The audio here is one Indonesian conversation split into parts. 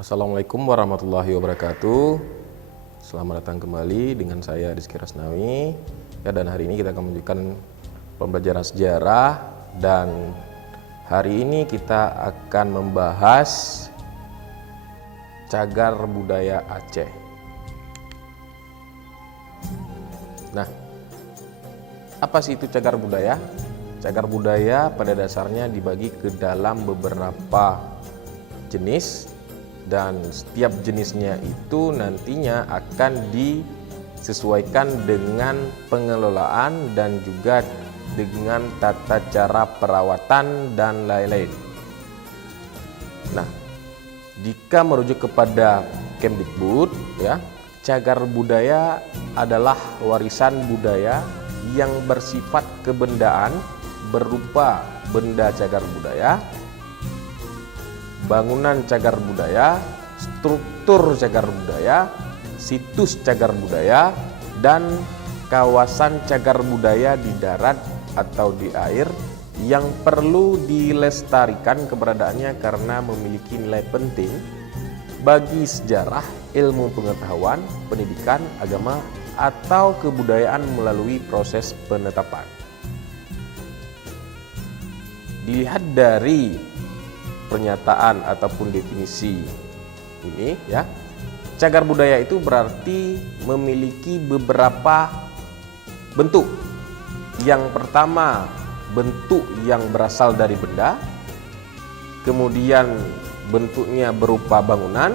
Assalamualaikum warahmatullahi wabarakatuh. Selamat datang kembali dengan saya Rizky Rasnawi. Dan hari ini kita akan menunjukkan pembelajaran sejarah. Dan hari ini kita akan membahas cagar budaya Aceh. Nah, apa sih itu cagar budaya? Cagar budaya pada dasarnya dibagi ke dalam beberapa jenis, dan setiap jenisnya itu nantinya akan disesuaikan dengan pengelolaan dan juga dengan tata cara perawatan dan lain-lain. Nah, jika merujuk kepada Kemdikbud, cagar budaya adalah warisan budaya yang bersifat kebendaan berupa benda cagar budaya, bangunan cagar budaya, struktur cagar budaya, situs cagar budaya, dan kawasan cagar budaya di darat atau di air yang perlu dilestarikan keberadaannya karena memiliki nilai penting bagi sejarah, ilmu pengetahuan, pendidikan, agama, atau kebudayaan melalui proses penetapan. Dilihat dari pernyataan ataupun definisi ini, cagar budaya itu berarti memiliki beberapa bentuk. Yang pertama, bentuk yang berasal dari benda, kemudian bentuknya berupa bangunan,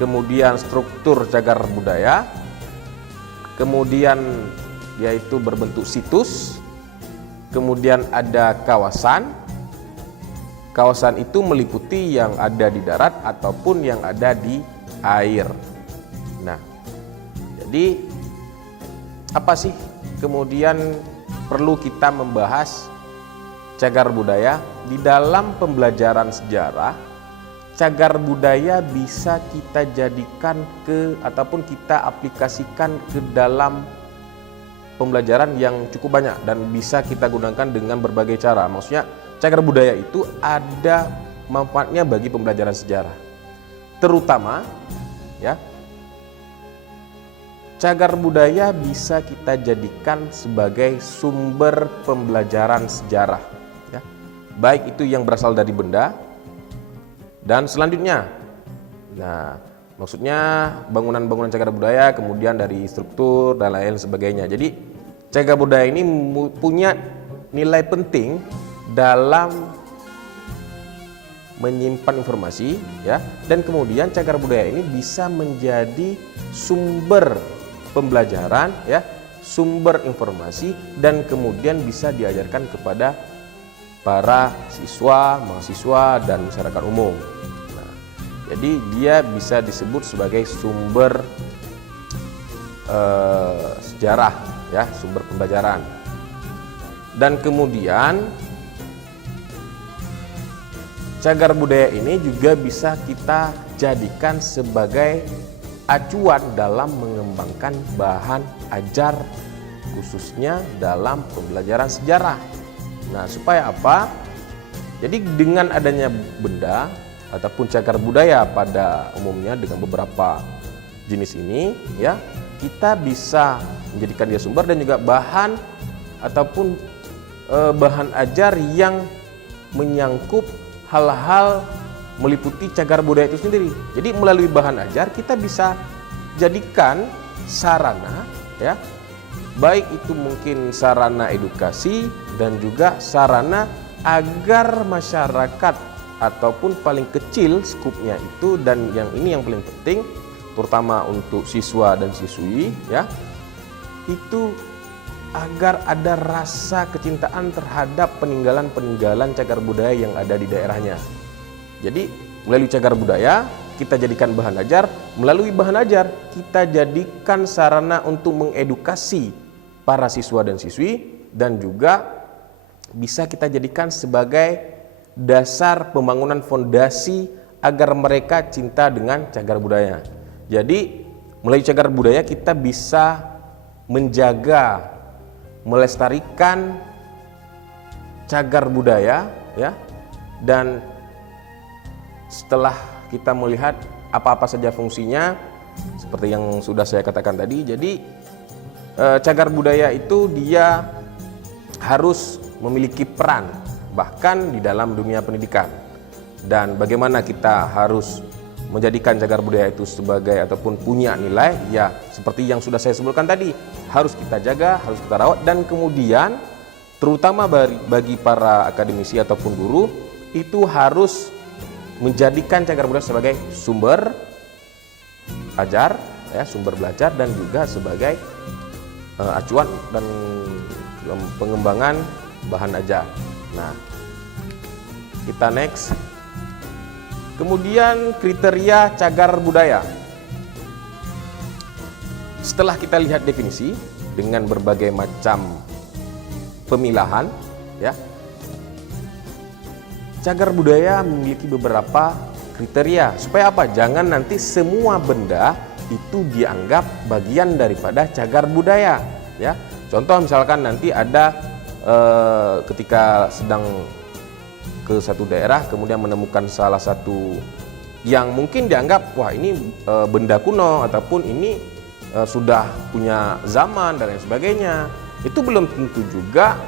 kemudian struktur cagar budaya, kemudian yaitu berbentuk situs, kemudian ada kawasan. Kawasan itu meliputi yang ada di darat ataupun yang ada di air. Nah, jadi apa sih kemudian perlu kita membahas cagar budaya? Di dalam pembelajaran sejarah, cagar budaya bisa kita jadikan ataupun kita aplikasikan ke dalam pembelajaran yang cukup banyak dan bisa kita gunakan dengan berbagai cara. Maksudnya cagar budaya itu ada manfaatnya bagi pembelajaran sejarah. Terutama cagar budaya bisa kita jadikan sebagai sumber pembelajaran sejarah, baik itu yang berasal dari benda dan selanjutnya. Nah, maksudnya bangunan-bangunan cagar budaya, kemudian dari struktur dan lain sebagainya. Jadi cagar budaya ini punya nilai penting dalam menyimpan informasi, dan kemudian cagar budaya ini bisa menjadi sumber pembelajaran, sumber informasi, dan kemudian bisa diajarkan kepada para siswa, mahasiswa, dan masyarakat umum. Nah, jadi dia bisa disebut sebagai sumber sejarah, sumber pembelajaran. Dan kemudian cagar budaya ini juga bisa kita jadikan sebagai acuan dalam mengembangkan bahan ajar, khususnya dalam pembelajaran sejarah. Nah, supaya apa? Jadi dengan adanya benda ataupun cagar budaya pada umumnya dengan beberapa jenis ini, kita bisa menjadikan dia sumber dan juga bahan ataupun bahan ajar yang menyangkut hal-hal meliputi cagar budaya itu sendiri. Jadi melalui bahan ajar kita bisa jadikan sarana, baik itu mungkin sarana edukasi dan juga sarana agar masyarakat ataupun paling kecil skupnya itu, dan yang ini yang paling penting terutama untuk siswa dan siswi, itu agar ada rasa kecintaan terhadap peninggalan-peninggalan cagar budaya yang ada di daerahnya. Jadi melalui cagar budaya kita jadikan bahan ajar, melalui bahan ajar kita jadikan sarana untuk mengedukasi para siswa dan siswi, dan juga bisa kita jadikan sebagai dasar pembangunan fondasi agar mereka cinta dengan cagar budaya. Jadi melalui cagar budaya kita bisa menjaga, melestarikan cagar budaya, dan setelah kita melihat apa-apa saja fungsinya seperti yang sudah saya katakan tadi. Jadi cagar budaya itu dia harus memiliki peran bahkan di dalam dunia pendidikan. Dan bagaimana kita harus menjadikan cagar budaya itu sebagai ataupun punya nilai, ya seperti yang sudah saya sebutkan tadi, harus kita jaga, harus kita rawat, dan kemudian terutama bagi para akademisi ataupun guru itu harus menjadikan cagar budaya sebagai sumber ajar, ya, sumber belajar, dan juga sebagai acuan dan pengembangan bahan ajar. Nah, kita next. Kemudian kriteria cagar budaya. Setelah kita lihat definisi dengan berbagai macam pemilahan, ya, cagar budaya memiliki beberapa kriteria. Supaya apa? Jangan nanti semua benda itu dianggap bagian daripada cagar budaya, ya. Contoh misalkan nanti ada ketika sedang ke satu daerah kemudian menemukan salah satu yang mungkin dianggap wah ini benda kuno ataupun ini sudah punya zaman dan lain sebagainya, itu belum tentu juga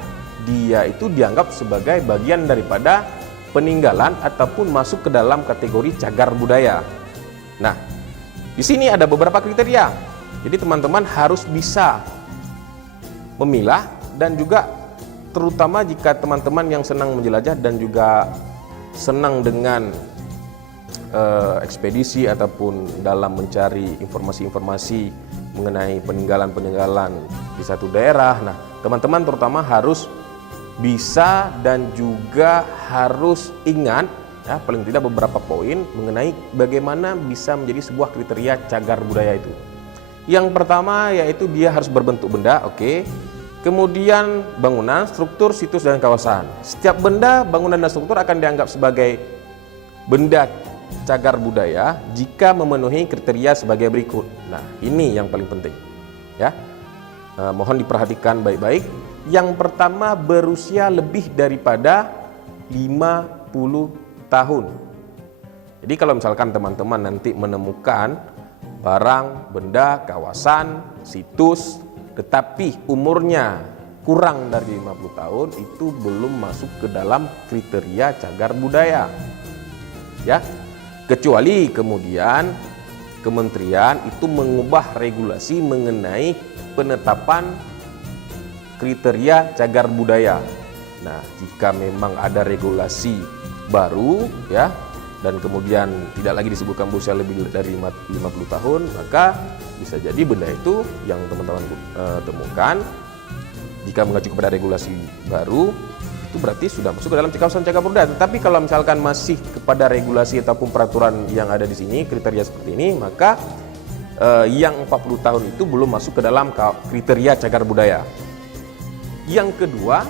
dia itu dianggap sebagai bagian daripada peninggalan ataupun masuk ke dalam kategori cagar budaya. Nah, di sini ada beberapa kriteria. Jadi teman-teman harus bisa memilah, dan juga terutama jika teman-teman yang senang menjelajah dan juga senang dengan ekspedisi ataupun dalam mencari informasi-informasi mengenai peninggalan-peninggalan di satu daerah. Nah, teman-teman terutama harus bisa dan juga harus ingat, ya, paling tidak beberapa poin mengenai bagaimana bisa menjadi sebuah kriteria cagar budaya itu. Yang pertama yaitu dia harus berbentuk benda, oke. Kemudian bangunan, struktur, situs, dan kawasan. Setiap benda, bangunan, dan struktur akan dianggap sebagai benda cagar budaya jika memenuhi kriteria sebagai berikut. Nah, ini yang paling penting, ya. Mohon diperhatikan baik-baik. Yang pertama, berusia lebih daripada 50 tahun. Jadi kalau misalkan teman-teman nanti menemukan barang, benda, kawasan, situs, tetapi umurnya kurang dari 50 tahun, itu belum masuk ke dalam kriteria cagar budaya, ya. Kecuali kemudian kementerian itu mengubah regulasi mengenai penetapan kriteria cagar budaya. Nah, jika memang ada regulasi baru, ya, dan kemudian tidak lagi disebutkan berusia lebih dari 50 tahun, maka bisa jadi benda itu yang teman-teman temukan, jika mengacu kepada regulasi baru, itu berarti sudah masuk ke dalam kawasan cagar budaya. Tetapi kalau misalkan masih kepada regulasi ataupun peraturan yang ada di sini, kriteria seperti ini, maka yang 40 tahun itu belum masuk ke dalam kriteria cagar budaya. Yang kedua,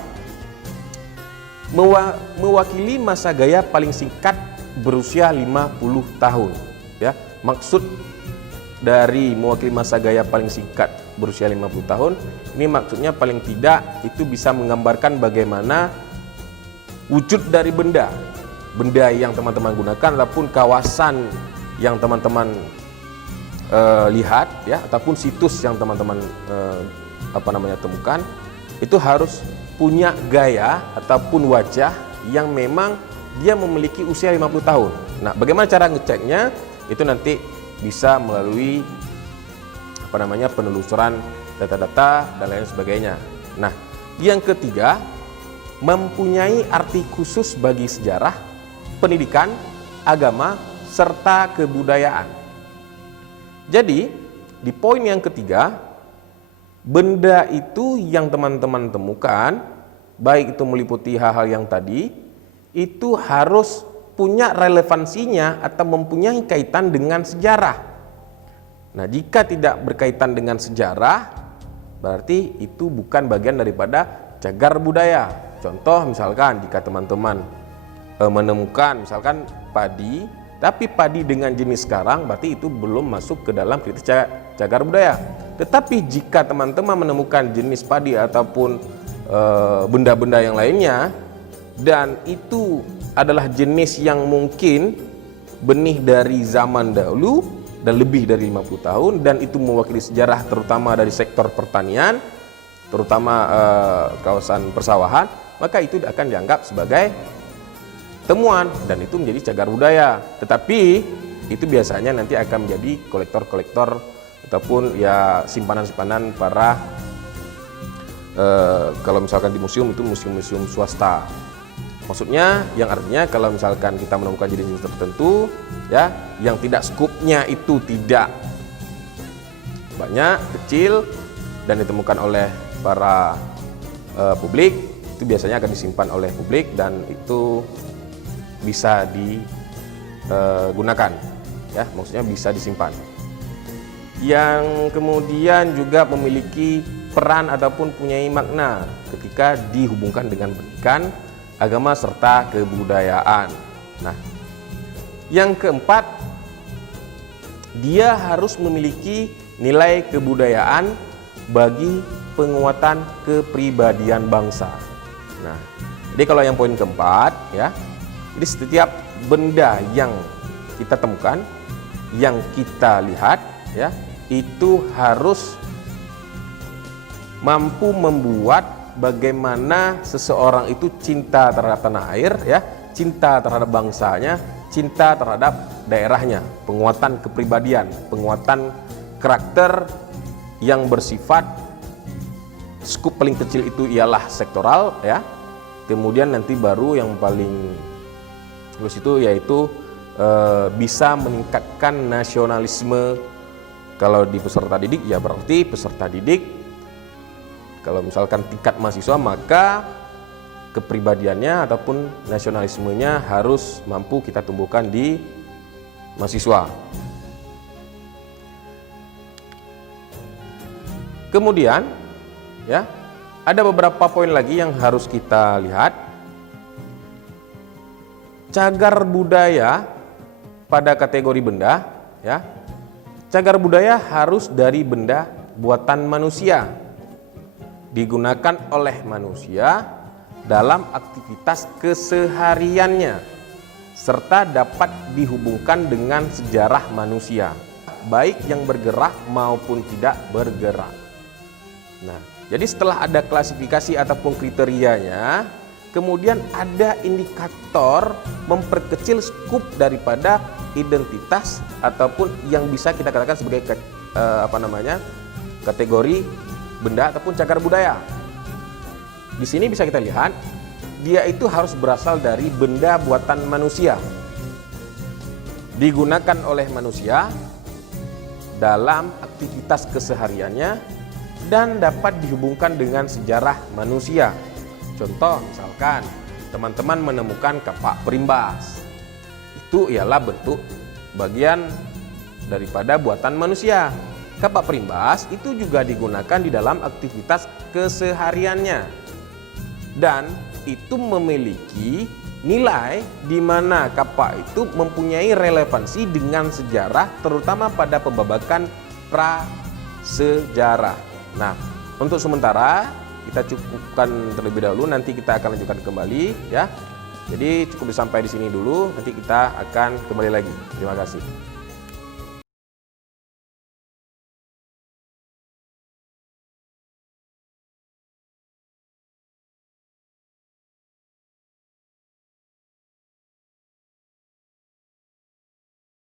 mewakili masa gaya paling singkat berusia 50 tahun, ya. Maksud dari mewakili masa gaya paling singkat berusia 50 tahun ini maksudnya paling tidak itu bisa menggambarkan bagaimana wujud dari benda yang teman-teman gunakan ataupun kawasan yang teman-teman lihat, ya, ataupun situs yang teman-teman temukan, itu harus punya gaya ataupun wajah yang memang dia memiliki usia 50 tahun. Nah, bagaimana cara ngeceknya? Itu nanti bisa melalui penelusuran data-data dan lain sebagainya. Nah, yang ketiga, mempunyai arti khusus bagi sejarah, pendidikan, agama, serta kebudayaan. Jadi, di poin yang ketiga, benda itu yang teman-teman temukan, baik itu meliputi hal-hal yang tadi, itu harus punya relevansinya atau mempunyai kaitan dengan sejarah. Nah, jika tidak berkaitan dengan sejarah, berarti itu bukan bagian daripada cagar budaya. Contoh misalkan jika teman-teman menemukan misalkan padi, tapi padi dengan jenis sekarang, berarti itu belum masuk ke dalam kriteria cagar budaya. Tetapi jika teman-teman menemukan jenis padi ataupun benda-benda yang lainnya, dan itu adalah jenis yang mungkin benih dari zaman dahulu dan lebih dari 50 tahun, dan itu mewakili sejarah terutama dari sektor pertanian, terutama kawasan persawahan, maka itu akan dianggap sebagai temuan dan itu menjadi cagar budaya. Tetapi itu biasanya nanti akan menjadi kolektor-kolektor ataupun ya simpanan-simpanan para kalau misalkan di museum itu museum-museum swasta. Maksudnya yang artinya kalau misalkan kita menemukan jenis tertentu ya yang tidak skupnya itu tidak banyak, kecil dan ditemukan oleh para publik, itu biasanya akan disimpan oleh publik dan itu bisa digunakan ya, maksudnya bisa disimpan. Yang kemudian juga memiliki peran ataupun punya makna ketika dihubungkan dengan pendidikan, agama serta kebudayaan. Nah, yang keempat, dia harus memiliki nilai kebudayaan bagi penguatan kepribadian bangsa. Nah, jadi kalau yang poin keempat ya, jadi setiap benda yang kita temukan, yang kita lihat ya, itu harus mampu membuat bagaimana seseorang itu cinta terhadap tanah air ya, cinta terhadap bangsanya, cinta terhadap daerahnya, penguatan kepribadian, penguatan karakter yang bersifat skup paling kecil itu ialah sektoral ya. Kemudian nanti baru yang paling luas itu yaitu bisa meningkatkan nasionalisme. Kalau di peserta didik ya berarti peserta didik kalau misalkan tingkat mahasiswa maka kepribadiannya ataupun nasionalismenya harus mampu kita tumbuhkan di mahasiswa. Kemudian ya, ada beberapa poin lagi yang harus kita lihat. Cagar budaya pada kategori benda ya. Cagar budaya harus dari benda buatan manusia, digunakan oleh manusia dalam aktivitas kesehariannya serta dapat dihubungkan dengan sejarah manusia, baik yang bergerak maupun tidak bergerak. Nah, jadi setelah ada klasifikasi ataupun kriterianya, kemudian ada indikator memperkecil skup daripada identitas ataupun yang bisa kita katakan sebagai kategori benda ataupun cagar budaya. Di sini bisa kita lihat dia itu harus berasal dari benda buatan manusia, digunakan oleh manusia dalam aktivitas kesehariannya dan dapat dihubungkan dengan sejarah manusia. Contoh misalkan teman-teman menemukan kapak perimbas, itu ialah bentuk bagian daripada buatan manusia. Kapak perimbas itu juga digunakan di dalam aktivitas kesehariannya dan itu memiliki nilai di mana kapak itu mempunyai relevansi dengan sejarah terutama pada pembabakan prasejarah. Nah, untuk sementara kita cukupkan terlebih dahulu, nanti kita akan lanjutkan kembali ya. Jadi cukup sampai di sini dulu, nanti kita akan kembali lagi. Terima kasih.